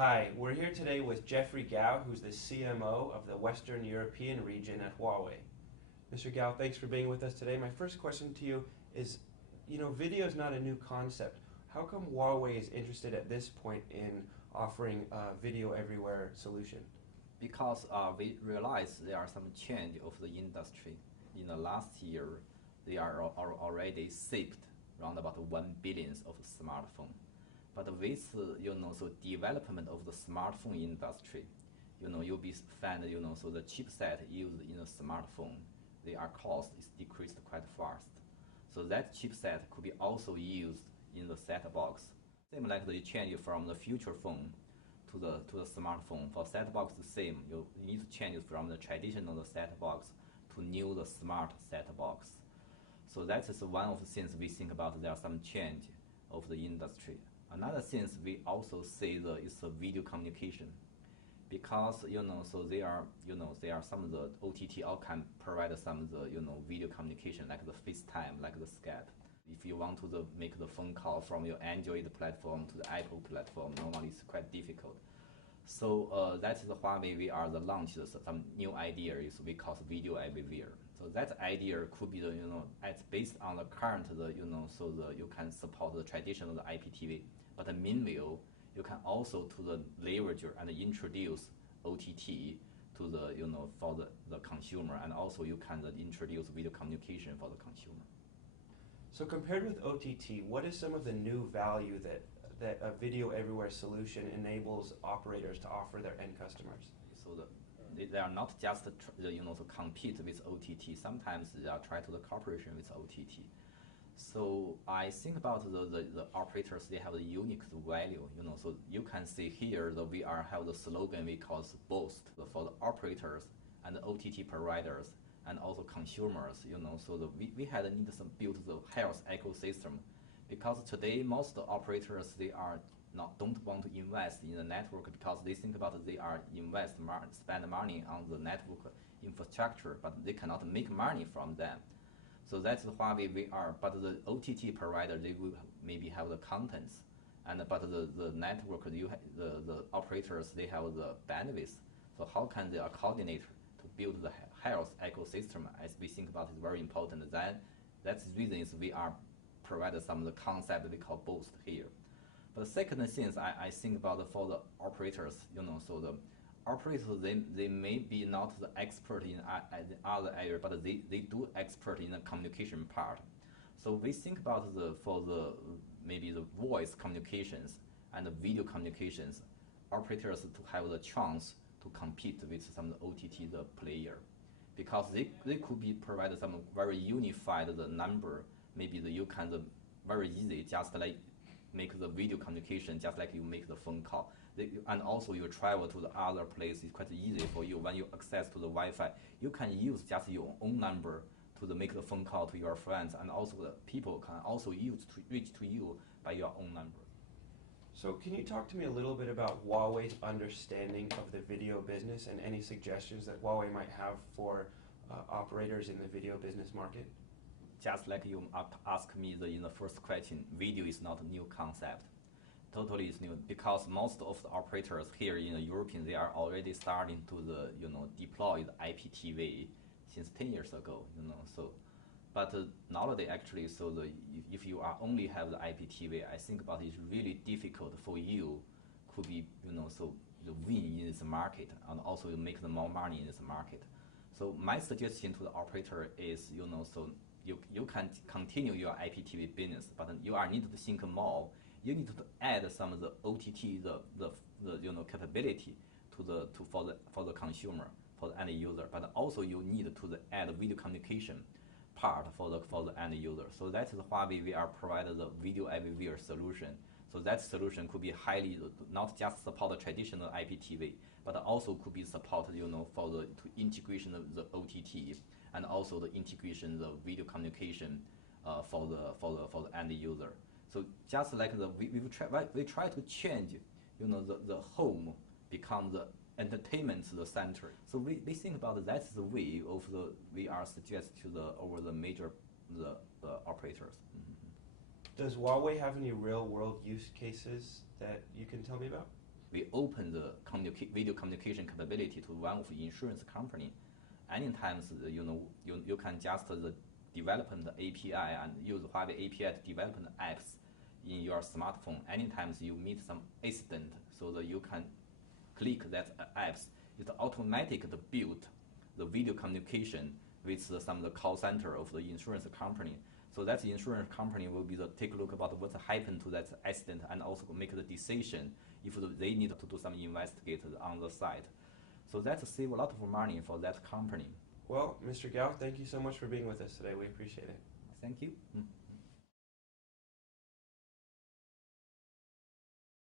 Hi, we're here today with Jeffery Gao, who's the CMO of the Western European region at Huawei. Mr. Gao, thanks for being with us today. My first question to you is, video is not a new concept. How come Huawei is interested at this point in offering a video everywhere solution? Because we realize there are some change of the industry. In the last year, they are already shipped around about 1 billion of smartphone. But with so development of the smartphone industry, you'll be find so the chipset used in a smartphone, their cost is decreased quite fast. So that chipset could be also used in the set box. Same like the change from the future phone to the smartphone. For set box the same, you need to change it from the traditional set box to new the smart set box. So that is one of the things we think about. There are some change of the industry. Another thing we also see is the video communication, because so there are some of the OTT all can provide some of the video communication like the FaceTime, like the Skype. If you want to make the phone call from your Android platform to the Apple platform, normally it's quite difficult. So that is Huawei. We are launched some new ideas we call video everywhere. So that idea could be it's based on the current you can support the traditional IPTV, but meanwhile you can also leverage and introduce OTT to for the consumer, and also you can introduce video communication for the consumer. So compared with OTT, what is some of the new value that a video everywhere solution enables operators to offer their end customers? So they are not just to compete with OTT. Sometimes they are trying to the cooperation with OTT. So I think about the operators. They have a unique value. So you can see here that we have the slogan we call BOST for the operators and the OTT providers and also consumers. So we had need to build the health ecosystem, because today most operators don't want to invest in the network, because they think about they are spend money on the network infrastructure, but they cannot make money from them. So that's why we are. But the OTT provider, they will maybe have the contents, but the network, the operators, they have the bandwidth. So how can they coordinate to build the health ecosystem? As we think about, is very important. Then that's the reason is we are provided some of the concept we call BOST here. But the second thing I think about for the operators, so the operators, they may be not the expert in other area, but they do expert in the communication part. So we think about maybe the voice communications and the video communications, operators to have the chance to compete with some of the OTT player, because they could be provided some very unified number. Maybe you can very easy just like make the video communication just like you make the phone call. And also you travel to the other place, it's quite easy for you. When you access to the Wi-Fi, you can use just your own number to make the phone call to your friends, and also the people can also use to reach to you by your own number. So can you talk to me a little bit about Huawei's understanding of the video business and any suggestions that Huawei might have for operators in the video business market? Just like you asked me in the first question, video is not a new concept. Totally is new, because most of the operators here in Europe, they are already starting to deploy the IPTV since 10 years ago. So, but nowadays actually, if you only have the IPTV, I think about it's really difficult for you could be the win in this market, and also you make the more money in this market. So my suggestion to the operator is you can continue your IPTV business, but you are need to think more. You need to add some of the OTT, the capability for the consumer, for the end user. But also you need to add video communication part for the end user. So that is why we are providing the video everywhere solution. So that solution could be highly not just support the traditional IPTV, but also could be supported for the integration of the OTT, and also the integration of the video communication for the end user. So just like we try to change the home become the entertainment the center. So we think about that's the way of we are suggest to over the major operators. Mm-hmm. Does Huawei have any real-world use cases that you can tell me about? we open the video communication capability to one of the insurance company. Anytime, you can just develop the API and use Huawei API to develop the apps in your smartphone. Anytime you meet some accident, so that you can click that apps, it automatically build the video communication with some of the call center of the insurance company. So that the insurance company will be take a look about what happened to that accident and also make the decision if they need to do some investigate on the site. So that save a lot of money for that company. Well, Mr. Gao, thank you so much for being with us today. We appreciate it. Thank you.